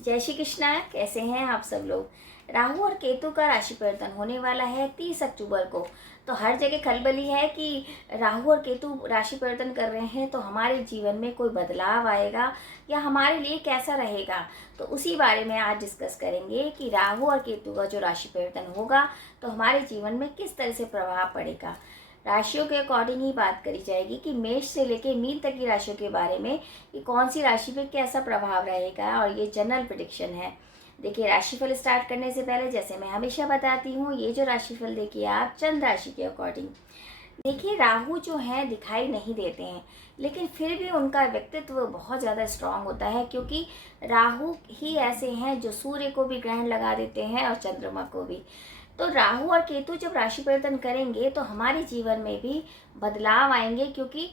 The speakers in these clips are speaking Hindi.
जय श्री कृष्णा। कैसे हैं आप सब लोग। राहु और केतु का राशि परिवर्तन होने वाला है 30 अक्टूबर को। तो हर जगह खलबली है कि राहु और केतु राशि परिवर्तन कर रहे हैं, तो हमारे जीवन में कोई बदलाव आएगा या हमारे लिए कैसा रहेगा। तो उसी बारे में आज डिस्कस करेंगे कि राहु और केतु का जो राशि परिवर्तन होगा तो हमारे जीवन में किस तरह से प्रभाव पड़ेगा। राशियों के अकॉर्डिंग ही बात करी जाएगी कि मेष से लेके मीन तक की राशियों के बारे में कि कौन सी राशि पे कैसा प्रभाव रहेगा, और ये जनरल प्रेडिक्शन है। देखिए, राशिफल स्टार्ट करने से पहले जैसे मैं हमेशा बताती हूँ, ये जो राशिफल देखिए आप चंद्र राशि के अकॉर्डिंग। देखिए, राहु जो है दिखाई नहीं देते हैं, लेकिन फिर भी उनका व्यक्तित्व बहुत ज़्यादा स्ट्रांग होता है, क्योंकि राहु ही ऐसे हैं जो सूर्य को भी ग्रहण लगा देते हैं और चंद्रमा को भी। तो राहु और केतु जब राशि परिवर्तन करेंगे तो हमारे जीवन में भी बदलाव आएंगे, क्योंकि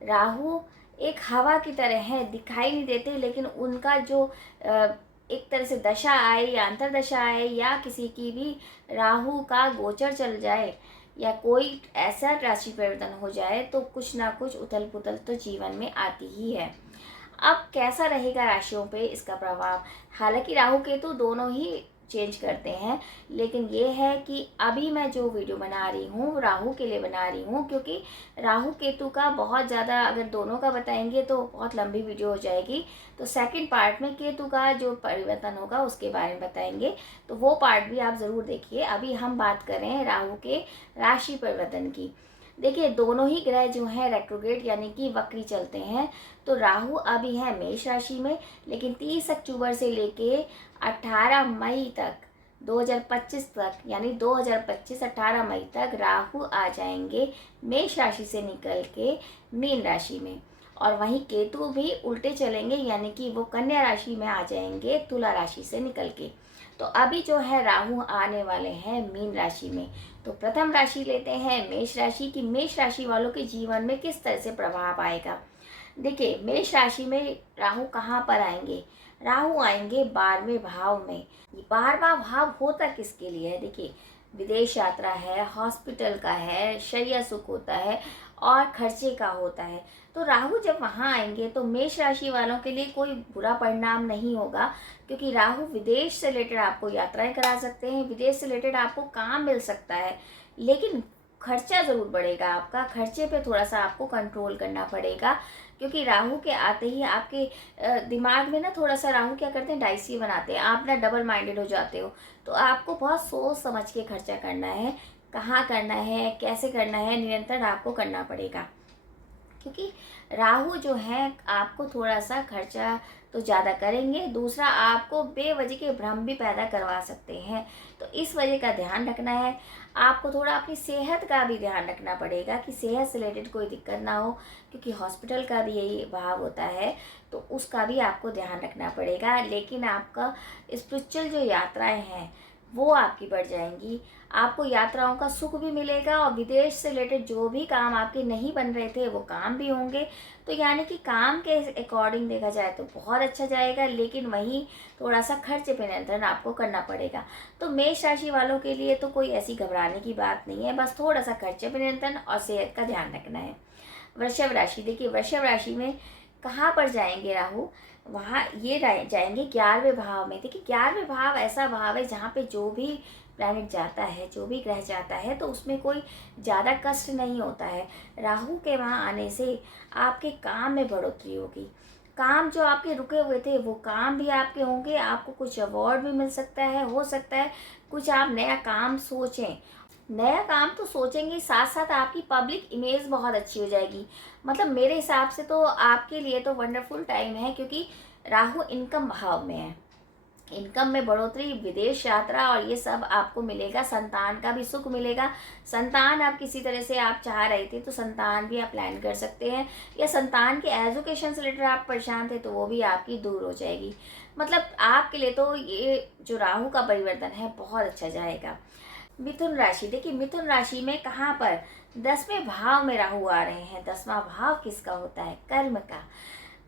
राहु एक हवा की तरह है, दिखाई नहीं देते, लेकिन उनका जो एक तरह से दशा आए या अंतरदशा आए या किसी की भी राहु का गोचर चल जाए या कोई ऐसा राशि परिवर्तन हो जाए तो कुछ ना कुछ उथल पुथल तो जीवन में आती ही है। अब कैसा रहेगा राशियों पे इसका प्रभाव। हालांकि राहु केतु दोनों ही चेंज करते हैं, लेकिन ये है कि अभी मैं जो वीडियो बना रही हूँ राहु के लिए बना रही हूँ, क्योंकि राहु केतु का बहुत ज़्यादा अगर दोनों का बताएंगे तो बहुत लंबी वीडियो हो जाएगी। तो सेकंड पार्ट में केतु का जो परिवर्तन होगा उसके बारे में बताएंगे, तो वो पार्ट भी आप ज़रूर देखिए। अभी हम बात करें राहु के राशि परिवर्तन की। देखिए, दोनों ही ग्रह जो हैं रेट्रोग्रेड यानी कि वक्री चलते हैं। तो राहु अभी है मेष राशि में, लेकिन 30 अक्टूबर से लेके 18 मई तक 2025 तक, यानी 2025 18 मई तक राहु आ जाएंगे मेष राशि से निकल के मीन राशि में, और वहीं केतु भी उल्टे चलेंगे, यानी कि वो कन्या राशि में आ जाएंगे तुला राशि से निकल के। तो अभी जो है राहु आने वाले हैं मीन राशि में। तो प्रथम राशि लेते हैं मेष राशि की। मेष राशि वालों के जीवन में किस तरह से प्रभाव आएगा। देखिए, मेष राशि में राहु कहाँ पर आएंगे। राहु आएंगे 12वें भाव में। ये 12वां भाव होता किसके लिए है। देखिए, विदेश यात्रा है, हॉस्पिटल का है, शैया सुख होता है और खर्चे का होता है। तो राहु जब वहाँ आएंगे तो मेष राशि वालों के लिए कोई बुरा परिणाम नहीं होगा, क्योंकि राहु विदेश से रिलेटेड आपको यात्राएं करा सकते हैं, विदेश से रिलेटेड आपको काम मिल सकता है, लेकिन खर्चा ज़रूर बढ़ेगा। आपका खर्चे पे थोड़ा सा आपको कंट्रोल करना पड़ेगा, क्योंकि राहु के आते ही आपके दिमाग में ना थोड़ा सा राहु क्या करते हैं, डाइसी बनाते हैं। आप ना डबल माइंडेड हो जाते हो। तो आपको बहुत सोच समझ के खर्चा करना है, कहाँ करना है, कैसे करना है, निरंतर आपको करना पड़ेगा, क्योंकि राहु जो है आपको थोड़ा सा खर्चा तो ज़्यादा करेंगे। दूसरा, आपको बेवजह के भ्रम भी पैदा करवा सकते हैं, तो इस वजह का ध्यान रखना है। आपको थोड़ा अपनी सेहत का भी ध्यान रखना पड़ेगा कि सेहत से रिलेटेड कोई दिक्कत ना हो, क्योंकि हॉस्पिटल का भी यही भाव होता है, तो उसका भी आपको ध्यान रखना पड़ेगा। लेकिन आपका स्पिरिचुअल जो यात्राएं हैं वो आपकी बढ़ जाएंगी। आपको यात्राओं का सुख भी मिलेगा, और विदेश से रिलेटेड जो भी काम आपके नहीं बन रहे थे वो काम भी होंगे। तो यानी कि काम के अकॉर्डिंग देखा जाए तो बहुत अच्छा जाएगा, लेकिन वहीं थोड़ा सा खर्चे पे नियंत्रण आपको करना पड़ेगा। तो मेष राशि वालों के लिए तो कोई ऐसी घबराने की बात नहीं है, बस थोड़ा सा खर्चे पे नियंत्रण और सेहत का ध्यान रखना है। वृषभ राशि। देखिए, वृषभ राशि में कहाँ पर जाएंगे राहु। वहाँ ये जाएंगे 11वें भाव में। देखिए, 11वें भाव ऐसा भाव है जहाँ पे जो भी प्लैनेट जाता है, जो भी ग्रह जाता है, तो उसमें कोई ज़्यादा कष्ट नहीं होता है। राहु के वहाँ आने से आपके काम में बढ़ोतरी होगी। काम जो आपके रुके हुए थे वो काम भी आपके होंगे। आपको कुछ अवार्ड भी मिल सकता है, हो सकता है कुछ आप नया काम सोचें। नया काम तो सोचेंगे, साथ साथ आपकी पब्लिक इमेज बहुत अच्छी हो जाएगी। मतलब मेरे हिसाब से तो आपके लिए तो वंडरफुल टाइम है, क्योंकि राहु इनकम भाव में है। इनकम में बढ़ोतरी, विदेश यात्रा और ये सब आपको मिलेगा। संतान का भी सुख मिलेगा। संतान आप किसी तरह से आप चाह रहे थे तो संतान भी आप प्लान कर सकते हैं, या संतान के एजुकेशन से रिलेटेड आप परेशान थे तो वो भी आपकी दूर हो जाएगी। मतलब आपके लिए तो ये जो राहु का परिवर्तन है बहुत अच्छा जाएगा। मिथुन राशि। देखिए, मिथुन राशि में कहाँ पर 10वें भाव में राहु आ रहे हैं। 10वां भाव किसका होता है, कर्म का।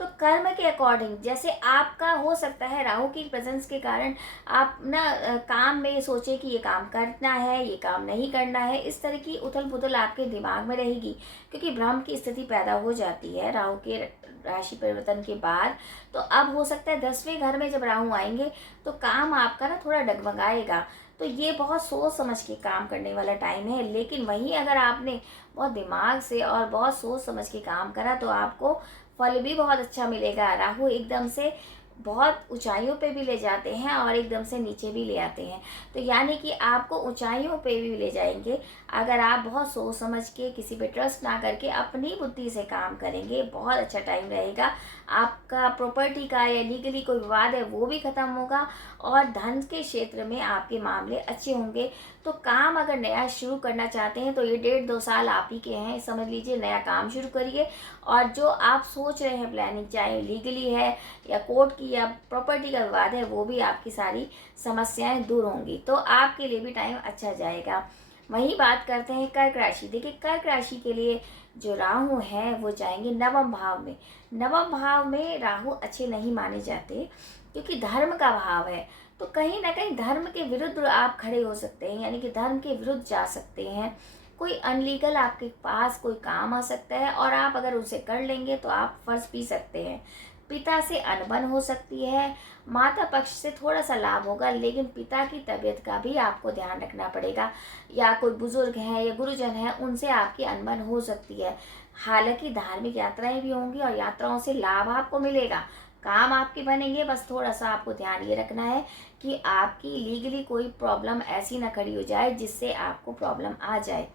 तो कर्म के अकॉर्डिंग, जैसे आपका हो सकता है राहु की प्रेजेंस के कारण आप ना काम में सोचे कि ये काम करना है, ये काम नहीं करना है, इस तरह की उथल पुथल आपके दिमाग में रहेगी, क्योंकि भ्रम की स्थिति पैदा हो जाती है राहु के राशि परिवर्तन के बाद। तो अब हो सकता है 10वें घर में जब राहु आएंगे तो काम आपका ना थोड़ा डगमगाएगा। तो ये बहुत सोच समझ के काम करने वाला टाइम है। लेकिन वहीं अगर आपने बहुत दिमाग से और बहुत सोच समझ के काम करा तो आपको फल भी बहुत अच्छा मिलेगा। राहु एकदम से बहुत ऊंचाइयों पे भी ले जाते हैं और एकदम से नीचे भी ले आते हैं। तो यानी कि आपको ऊंचाइयों पे भी ले जाएंगे अगर आप बहुत सोच समझ के, किसी पे ट्रस्ट ना करके अपनी बुद्धि से काम करेंगे। बहुत अच्छा टाइम रहेगा। आपका प्रॉपर्टी का या लीगली कोई विवाद है वो भी ख़त्म होगा और धन के क्षेत्र में आपके मामले अच्छे होंगे। तो काम अगर नया शुरू करना चाहते हैं तो ये 1.5-2 साल आप ही के हैं, समझ लीजिए। नया काम शुरू करिए और जो आप सोच रहे हैं प्लानिंग, चाहे लीगली है या कोर्ट की या प्रॉपर्टी का विवाद है, वो भी आपकी सारी समस्याएं दूर होंगी। तो आपके लिए भी टाइम अच्छा जाएगा। वहीं बात करते हैं कर्क राशि। देखिए कर्क राशि के लिए जो राहु है वो जाएंगे नवम भाव में। नवम भाव में राहु अच्छे नहीं माने जाते क्योंकि धर्म का भाव है। तो कहीं ना कहीं धर्म के विरुद्ध आप खड़े हो सकते हैं, यानी कि धर्म के विरुद्ध जा सकते हैं। कोई अनलीगल आपके पास कोई काम आ सकता है और आप अगर उसे कर लेंगे तो आप फंस भी सकते हैं। पिता से अनबन हो सकती है। माता पक्ष से थोड़ा सा लाभ होगा, लेकिन पिता की तबीयत का भी आपको ध्यान रखना पड़ेगा। या कोई बुजुर्ग हैं या गुरुजन हैं, उनसे आपकी अनबन हो सकती है। हालांकि धार्मिक यात्राएं भी होंगी और यात्राओं से लाभ आपको मिलेगा, काम आपके बनेंगे। बस थोड़ा सा आपको ध्यान ये रखना है कि आपकी लीगली कोई प्रॉब्लम ऐसी ना खड़ी हो जाए जिससे आपको प्रॉब्लम आ जाए।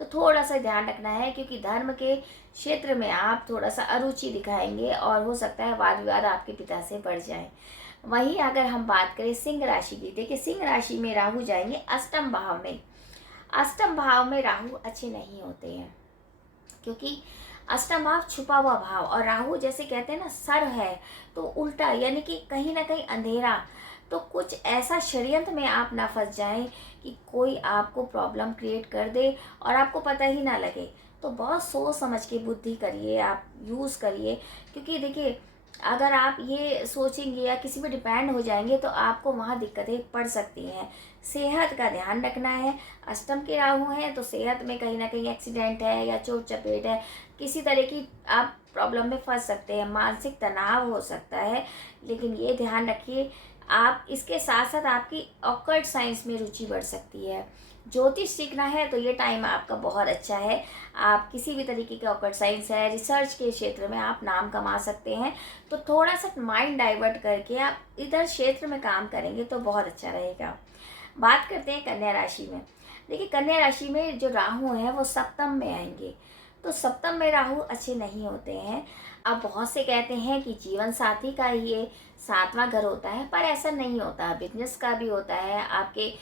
तो थोड़ा सा ध्यान रखना है, क्योंकि धर्म के क्षेत्र में आप थोड़ा सा अरुचि दिखाएंगे और हो सकता है वाद विवाद आपके पिता से बढ़ जाए। वहीं अगर हम बात करें सिंह राशि की, देखिए सिंह राशि में राहु जाएंगे अष्टम भाव में। अष्टम भाव में राहु अच्छे नहीं होते हैं, क्योंकि अष्टम भाव छुपा हुआ भाव और राहु जैसे कहते हैं ना सर है, तो उल्टा, यानी कि कहीं ना कहीं अंधेरा। तो कुछ ऐसा षड्यंत्र में आप ना फंस जाएं कि कोई आपको प्रॉब्लम क्रिएट कर दे और आपको पता ही ना लगे। तो बहुत सोच समझ के बुद्धि करिए, आप यूज़ करिए, क्योंकि देखिए अगर आप ये सोचेंगे या किसी पे डिपेंड हो जाएंगे तो आपको वहाँ दिक्कतें पड़ सकती हैं। सेहत का ध्यान रखना है। अष्टम के राहु हैं तो सेहत में कहीं ना कहीं एक्सीडेंट है या चोट चपेट है, किसी तरह की आप प्रॉब्लम में फंस सकते हैं, मानसिक तनाव हो सकता है। लेकिन ये ध्यान रखिए, आप इसके साथ साथ आपकी ऑकल्ट साइंस में रुचि बढ़ सकती है। ज्योतिष सीखना है तो ये टाइम आपका बहुत अच्छा है। आप किसी भी तरीके के ऑकल्ट साइंस है, रिसर्च के क्षेत्र में आप नाम कमा सकते हैं। तो थोड़ा सा माइंड डाइवर्ट करके आप इधर क्षेत्र में काम करेंगे तो बहुत अच्छा रहेगा। बात करते हैं कन्या राशि में। देखिए कन्या राशि में जो राहु है वो सप्तम में आएंगे। तो सप्तम में राहु अच्छे नहीं होते हैं। अब बहुत से कहते हैं कि जीवन साथी का ये 7वां घर होता है, पर ऐसा नहीं होता। बिजनेस का भी होता है, आपके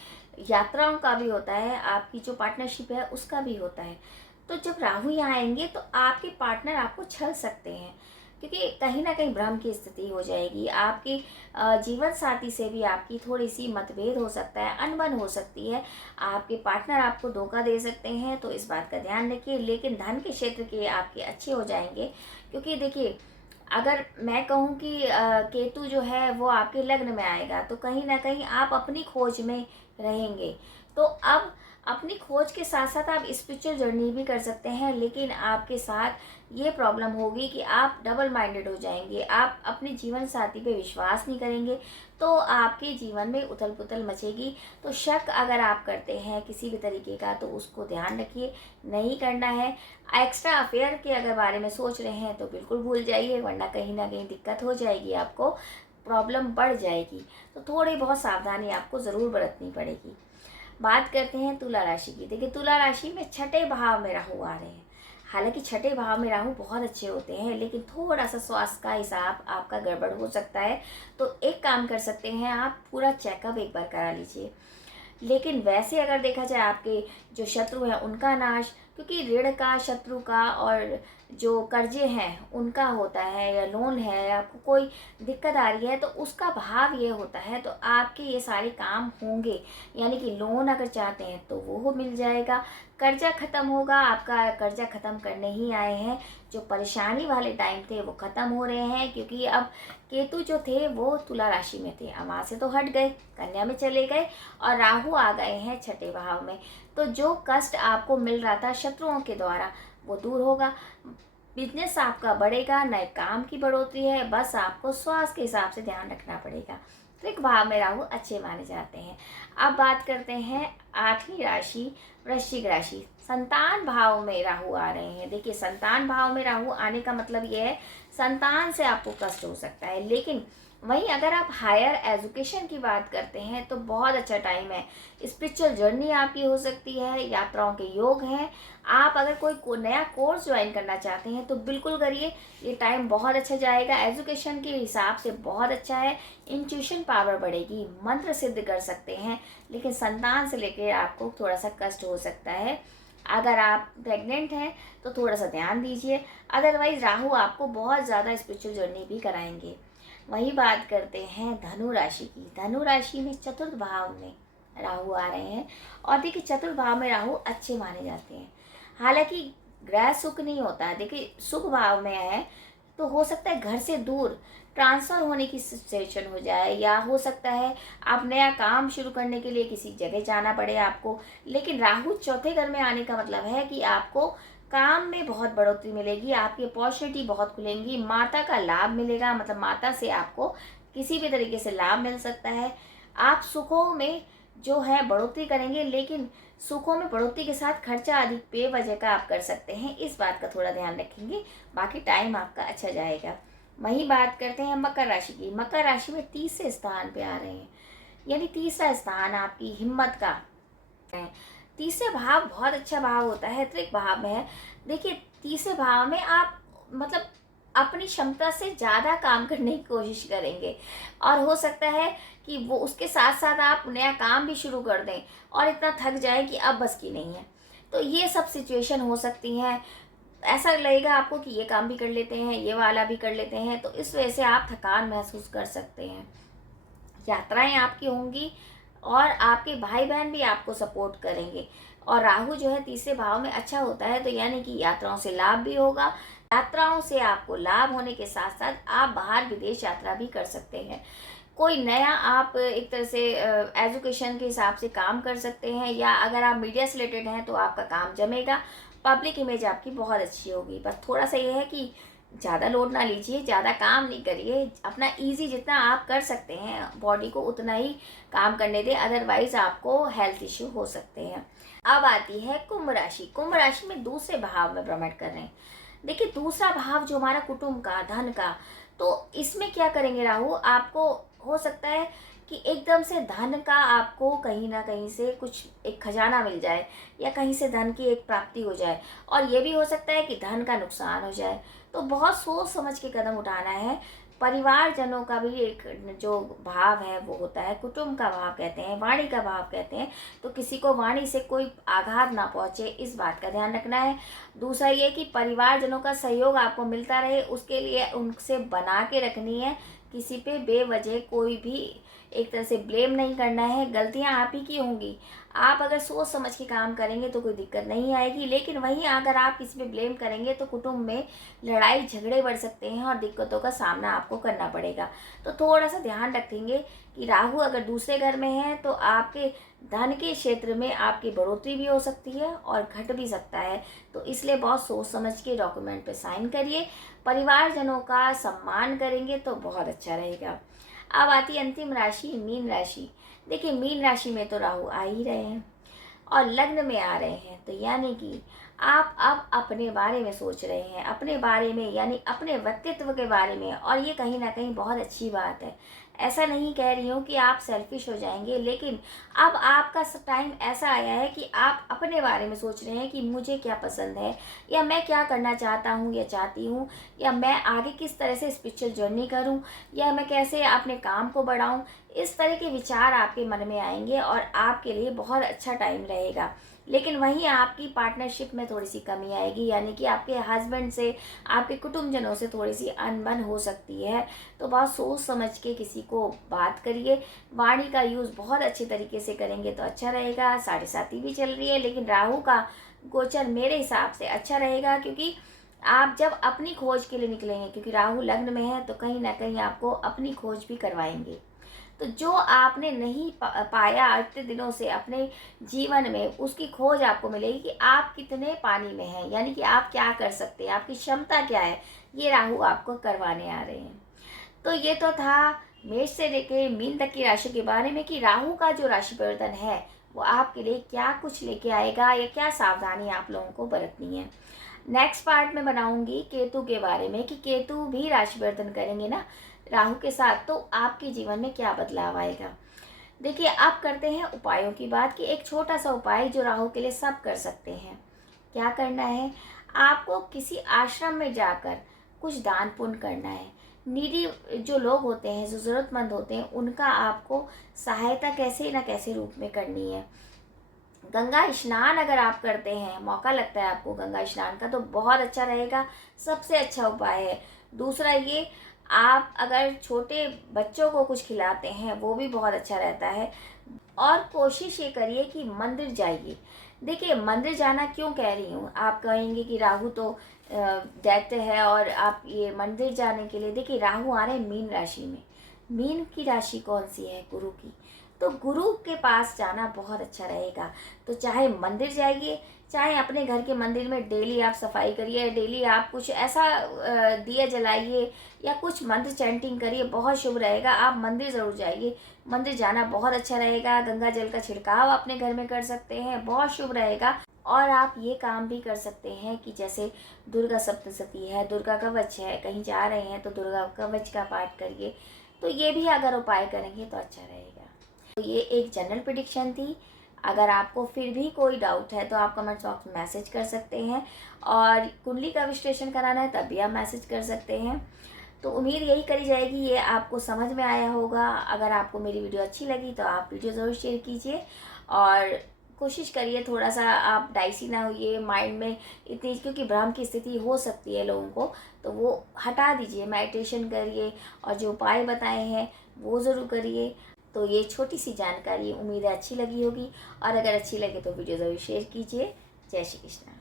यात्राओं का भी होता है, आपकी जो पार्टनरशिप है उसका भी होता है। तो जब राहु यहाँ आएंगे तो आपके पार्टनर आपको छल सकते हैं, क्योंकि कहीं ना कहीं भ्रम की स्थिति हो जाएगी। आपकी जीवन साथी से भी आपकी थोड़ी सी मतभेद हो सकता है, अनबन हो सकती है। आपके पार्टनर आपको धोखा दे सकते हैं, तो इस बात का ध्यान रखिए। लेकिन धन के क्षेत्र के आपके अच्छे हो जाएंगे, क्योंकि देखिए अगर मैं कहूँ कि केतु जो है वो आपके लग्न में आएगा तो कहीं ना कहीं आप अपनी खोज में रहेंगे। तो अब अपनी खोज के साथ साथ आप स्पिरिचुअल जर्नी भी कर सकते हैं, लेकिन आपके साथ ये प्रॉब्लम होगी कि आप डबल माइंडेड हो जाएंगे। आप अपने जीवन साथी पे विश्वास नहीं करेंगे तो आपके जीवन में उथल पुथल मचेगी। तो शक अगर आप करते हैं किसी भी तरीके का तो उसको ध्यान रखिए, नहीं करना है। एक्स्ट्रा अफेयर के अगर बारे में सोच रहे हैं तो बिल्कुल भूल जाइए, वरना कहीं ना कहीं दिक्कत हो जाएगी, आपको प्रॉब्लम बढ़ जाएगी। तो थोड़ी बहुत सावधानी आपको ज़रूर बरतनी पड़ेगी। बात करते हैं तुला राशि की। देखिए तुला राशि में छठे भाव में राहु आ रहे हैं। हालांकि छठे भाव में राहु बहुत अच्छे होते हैं, लेकिन थोड़ा सा स्वास्थ्य का हिसाब आपका गड़बड़ हो सकता है। तो एक काम कर सकते हैं, आप पूरा चेकअप एक बार करा लीजिए। लेकिन वैसे अगर देखा जाए आपके जो शत्रु हैं उनका नाश, क्योंकि ऋण का, शत्रु का और जो कर्जे हैं उनका होता है, या लोन है, आपको कोई दिक्कत आ रही है तो उसका भाव ये होता है, तो आपके ये सारे काम होंगे। यानी कि लोन अगर चाहते हैं तो वो मिल जाएगा, कर्जा ख़त्म होगा, आपका कर्जा ख़त्म करने ही आए हैं। जो परेशानी वाले टाइम थे वो ख़त्म हो रहे हैं, क्योंकि अब केतु जो थे वो तुला राशि में थे, अब वहाँ से तो हट गए, कन्या में चले गए और राहु आ गए हैं छठे भाव में। तो जो कष्ट आपको मिल रहा था शत्रुओं के द्वारा वो दूर होगा, बिजनेस आपका बढ़ेगा, नए काम की बढ़ोतरी है, बस आपको स्वास्थ्य के हिसाब से ध्यान रखना पड़ेगा। त्रिक भाव में राहु अच्छे माने जाते हैं। अब बात करते हैं आठवीं राशि वृश्चिक राशि। संतान भाव में राहु आ रहे हैं। देखिए, संतान भाव में राहु आने का मतलब ये है संतान से आपको कष्ट हो सकता है, लेकिन वहीं अगर आप हायर एजुकेशन की बात करते हैं तो बहुत अच्छा टाइम है। स्पिरिचुअल जर्नी आपकी हो सकती है, यात्राओं के योग हैं। आप अगर कोई नया कोर्स ज्वाइन करना चाहते हैं तो बिल्कुल करिए, ये टाइम बहुत अच्छा जाएगा। एजुकेशन के हिसाब से बहुत अच्छा है, इंट्यूशन पावर बढ़ेगी, मंत्र सिद्ध कर सकते हैं। लेकिन संतान से लेकर आपको थोड़ा सा कष्ट हो सकता है। अगर आप प्रेग्नेंट हैं तो थोड़ा सा ध्यान दीजिए, अदरवाइज राहु आपको बहुत ज़्यादा स्पिरिचुअल जर्नी भी कराएंगे। वही बात करते हैं धनु राशि की। धनु राशि में चतुर्थ भाव में राहु आ रहे हैं, और देखिए चतुर्थ भाव में राहु अच्छे माने जाते हैं। हालांकि ग्रह सुख नहीं होता है, देखिए सुख भाव में है तो हो सकता है घर से दूर ट्रांसफ़र होने की सिचुएशन हो जाए, या हो सकता है आप नया काम शुरू करने के लिए किसी जगह जाना पड़े आपको। लेकिन राहु चौथे घर में आने का मतलब है कि आपको काम में बहुत बढ़ोतरी मिलेगी, आपकी अपॉर्चुनिटी बहुत खुलेंगी, माता का लाभ मिलेगा, मतलब माता से आपको किसी भी तरीके से लाभ मिल सकता है। आप सुखों में जो है बढ़ोतरी करेंगे, लेकिन सुखों में बढ़ोतरी के साथ खर्चा अधिक बेवजह का आप कर सकते हैं, इस बात का थोड़ा ध्यान रखेंगे, बाकी टाइम आपका अच्छा जाएगा। वही बात करते हैं मकर राशि की। मकर राशि में तीसरे स्थान पे आ रहे हैं, यानी तीसरा स्थान आपकी हिम्मत का है। तीसरे भाव बहुत अच्छा भाव होता है, त्रिक भाव में है। देखिए तीसरे भाव में आप मतलब अपनी क्षमता से ज़्यादा काम करने की कोशिश करेंगे, और हो सकता है कि वो उसके साथ साथ आप नया काम भी शुरू कर दें और इतना थक जाए कि अब बस की नहीं है। तो ये सब सिचुएशन हो सकती हैं। ऐसा लगेगा आपको कि ये काम भी कर लेते हैं, ये वाला भी कर लेते हैं, तो इस वजह से आप थकान महसूस कर सकते हैं। यात्राएं आपकी होंगी और आपके भाई बहन भी आपको सपोर्ट करेंगे। और राहु जो है तीसरे भाव में अच्छा होता है, तो यानी कि यात्राओं से लाभ भी होगा। यात्राओं से आपको लाभ होने के साथ साथ आप बाहर विदेश यात्रा भी कर सकते हैं। कोई नया आप एक तरह से एजुकेशन के हिसाब से काम कर सकते हैं, या अगर आप मीडिया से रिलेटेड हैं तो आपका काम जमेगा, पब्लिक इमेज आपकी बहुत अच्छी होगी। बस थोड़ा सा ये है कि ज़्यादा लोड ना लीजिए, ज़्यादा काम नहीं करिए, अपना इजी जितना आप कर सकते हैं बॉडी को उतना ही काम करने दें, अदरवाइज आपको हेल्थ इश्यू हो सकते हैं। अब आती है कुंभ राशि। कुंभ राशि में दूसरे भाव में भ्रमण कर रहे हैं। देखिए दूसरा भाव जो हमारा कुटुंब का, धन का, तो इसमें क्या करेंगे राहु, आपको हो सकता है कि एकदम से धन का आपको कहीं ना कहीं से कुछ एक खजाना मिल जाए, या कहीं से धन की एक प्राप्ति हो जाए, और ये भी हो सकता है कि धन का नुकसान हो जाए। तो बहुत सोच समझ के कदम उठाना है। परिवारजनों का भी एक जो भाव है वो होता है, कुटुंब का भाव कहते हैं, वाणी का भाव कहते हैं, तो किसी को वाणी से कोई आघात ना पहुंचे, इस बात का ध्यान रखना है। दूसरा ये कि परिवारजनों का सहयोग आपको मिलता रहे, उसके लिए उनसे बना के रखनी है। किसी पे बेवजह कोई भी एक तरह से ब्लेम नहीं करना है, गलतियां आप ही की होंगी। आप अगर सोच समझ के काम करेंगे तो कोई दिक्कत नहीं आएगी, लेकिन वहीं अगर आप किसी पे ब्लेम करेंगे तो कुटुंब में लड़ाई झगड़े बढ़ सकते हैं और दिक्कतों का सामना आपको करना पड़ेगा। तो थोड़ा सा ध्यान रखेंगे कि राहु अगर दूसरे घर में है तो आपके धन के क्षेत्र में आपकी बढ़ोतरी भी हो सकती है और घट भी सकता है। तो इसलिए बहुत सोच समझ के डॉक्यूमेंट पे साइन करिए, परिवारजनों का सम्मान करेंगे तो बहुत अच्छा रहेगा। अब आती है अंतिम राशि मीन राशि। देखिए मीन राशि में तो राहु आ ही रहे हैं और लग्न में आ रहे हैं, तो यानी कि आप अब अपने बारे में सोच रहे हैं, अपने बारे में यानी अपने व्यक्तित्व के बारे में, और ये कहीं ना कहीं बहुत अच्छी बात है। ऐसा नहीं कह रही हूँ कि आप सेल्फिश हो जाएंगे, लेकिन अब आपका टाइम ऐसा आया है कि आप अपने बारे में सोच रहे हैं कि मुझे क्या पसंद है, या मैं क्या करना चाहता हूँ या चाहती हूँ, या मैं आगे किस तरह से स्पिरिचुअल जर्नी करूँ, या मैं कैसे अपने काम को बढ़ाऊँ। इस तरह के विचार आपके मन में आएंगे और आपके लिए बहुत अच्छा टाइम रहेगा। लेकिन वहीं आपकी पार्टनरशिप में थोड़ी सी कमी आएगी, यानी कि आपके हस्बैंड से, आपके कुटुंबजनों से थोड़ी सी अनबन हो सकती है। तो बहुत सोच समझ के किसी को बात करिए। वाणी का यूज़ बहुत अच्छे तरीके से करेंगे तो अच्छा रहेगा। 7.5 भी चल रही है, लेकिन राहु का गोचर मेरे हिसाब से अच्छा रहेगा, क्योंकि आप जब अपनी खोज के लिए निकलेंगे, क्योंकि राहु लग्न में है, तो कहीं ना कहीं आपको अपनी खोज भी करवाएंगे। तो जो आपने नहीं पाया इतने दिनों से अपने जीवन में, उसकी खोज आपको मिलेगी कि आप कितने पानी में हैं, यानी कि आप क्या कर सकते हैं, आपकी क्षमता क्या है, ये राहु आपको करवाने आ रहे हैं। तो ये तो था मेष से लेके मीन तक की राशि के बारे में, कि राहु का जो राशि परिवर्तन है वो आपके लिए क्या कुछ लेके आएगा, या क्या सावधानी आप लोगों को बरतनी है। नेक्स्ट पार्ट में बनाऊंगी केतु के बारे में, कि केतु भी राशि परिवर्तन करेंगे ना राहु के साथ, तो आपके जीवन में क्या बदलाव आएगा। देखिए, अब करते हैं उपायों की बात, कि एक छोटा सा उपाय जो राहु के लिए सब कर सकते हैं। क्या करना है, आपको किसी आश्रम में जाकर कुछ दान पुण्य करना है। नीडी जो लोग होते हैं, जो ज़रूरतमंद होते हैं, उनका आपको सहायता कैसे ना कैसे रूप में करनी है। गंगा स्नान अगर आप करते हैं, मौका लगता है आपको गंगा स्नान का, तो बहुत अच्छा रहेगा, सबसे अच्छा उपाय है। दूसरा ये, आप अगर छोटे बच्चों को कुछ खिलाते हैं, वो भी बहुत अच्छा रहता है। और कोशिश ये करिए कि मंदिर जाइए। देखिए, मंदिर जाना क्यों कह रही हूँ, आप कहेंगे कि राहु तो दैत्य है और आप ये मंदिर जाने के लिए, देखिए राहु आ रहे हैं मीन राशि में। मीन की राशि कौन सी है, गुरु की। तो गुरु के पास जाना बहुत अच्छा रहेगा। तो चाहे मंदिर जाइए, चाहे अपने घर के मंदिर में डेली आप सफाई करिए, डेली आप कुछ ऐसा दिया जलाइए, या कुछ मंत्र चैंटिंग करिए, बहुत शुभ रहेगा। आप मंदिर ज़रूर जाइए, मंदिर जाना बहुत अच्छा रहेगा। गंगा जल का छिड़काव अपने घर में कर सकते हैं, बहुत शुभ रहेगा। और आप ये काम भी कर सकते हैं कि जैसे दुर्गा सप्तशती है, दुर्गा कवच है, कहीं जा रहे हैं तो दुर्गा कवच का पाठ करिए। तो ये भी अगर उपाय करेंगे तो अच्छा रहेगा। तो ये एक जनरल प्रेडिक्शन थी। अगर आपको फिर भी कोई डाउट है तो आप कमेंट बॉक्स में मैसेज कर सकते हैं, और कुंडली का विश्लेषण कराना है तब भी आप मैसेज कर सकते हैं। तो उम्मीद यही करी जाएगी ये आपको समझ में आया होगा। अगर आपको मेरी वीडियो अच्छी लगी तो आप वीडियो ज़रूर शेयर कीजिए, और कोशिश करिए थोड़ा सा आप डाइसी ना होइए माइंड में इतनी, क्योंकि भ्रम की स्थिति हो सकती है लोगों को, तो वो हटा दीजिए। मेडिटेशन करिए, और जो उपाय बताए हैं वो ज़रूर करिए। तो ये छोटी सी जानकारी उम्मीद है अच्छी लगी होगी, और अगर अच्छी लगे तो वीडियो ज़रूर शेयर कीजिए। जय श्री कृष्ण।